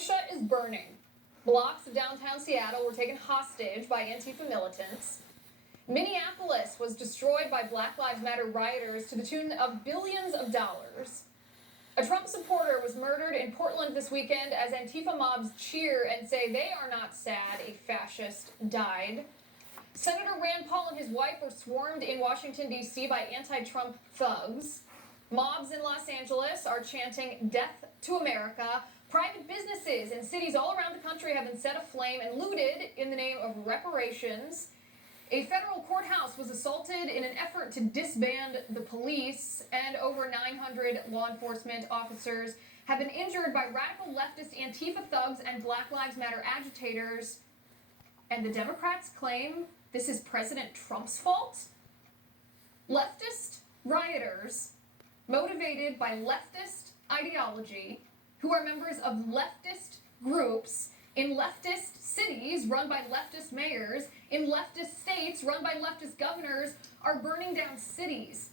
Militia is burning. Blocks of downtown Seattle were taken hostage by Antifa militants. Minneapolis was destroyed by Black Lives Matter rioters to the tune of billions of dollars. A Trump supporter was murdered in Portland this weekend as Antifa mobs cheer and say they are not sad a fascist died. Senator Rand Paul and his wife were swarmed in Washington, D.C. by anti-Trump thugs. Mobs in Los Angeles are chanting "Death to America." Private businesses in cities all around the country have been set aflame and looted in the name of reparations. A federal courthouse was assaulted in an effort to disband the police, and over 900 law enforcement officers have been injured by radical leftist Antifa thugs and Black Lives Matter agitators. And the Democrats claim this is President Trump's fault? Leftist rioters, motivated by leftist ideology, who are members of leftist groups in leftist cities run by leftist mayors, in leftist states run by leftist governors, are burning down cities.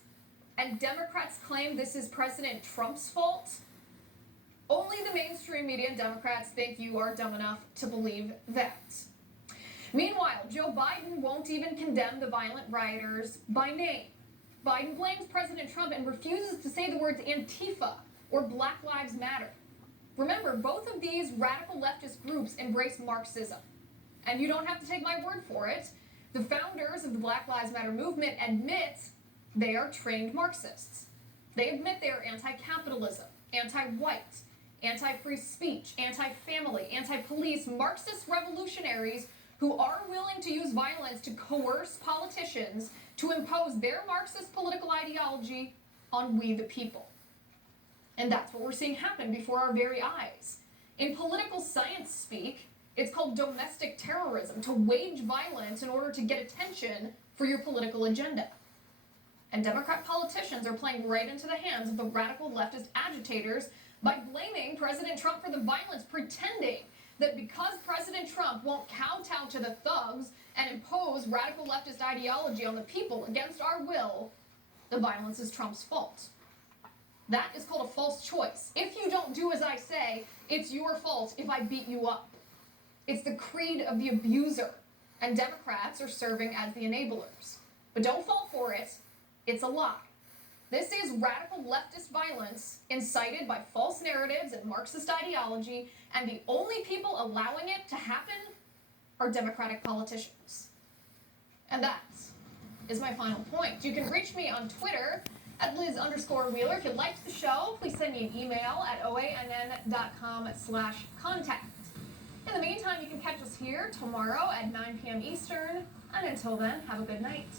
And Democrats claim this is President Trump's fault? Only the mainstream media and Democrats think you are dumb enough to believe that. Meanwhile, Joe Biden won't even condemn the violent rioters by name. Biden blames President Trump and refuses to say the words Antifa or Black Lives Matter. Remember, both of these radical leftist groups embrace Marxism. And you don't have to take my word for it. The founders of the Black Lives Matter movement admit they are trained Marxists. They admit they are anti-capitalism, anti-white, anti-free speech, anti-family, anti-police, Marxist revolutionaries who are willing to use violence to coerce politicians to impose their Marxist political ideology on we the people. And that's what we're seeing happen before our very eyes. In political science speak, it's called domestic terrorism, to wage violence in order to get attention for your political agenda. And Democrat politicians are playing right into the hands of the radical leftist agitators by blaming President Trump for the violence, pretending that because President Trump won't kowtow to the thugs and impose radical leftist ideology on the people against our will, the violence is Trump's fault. That is called a false choice. If you don't do as I say, it's your fault if I beat you up. It's the creed of the abuser, and Democrats are serving as the enablers. But don't fall for it. It's a lie. This is radical leftist violence incited by false narratives and Marxist ideology, and the only people allowing it to happen are Democratic politicians. And that is my final point. You can reach me on Twitter at Liz_Wheeler. If you liked the show, please send me an email at oann.com/contact. In the meantime, you can catch us here tomorrow at 9 p.m. Eastern. And until then, have a good night.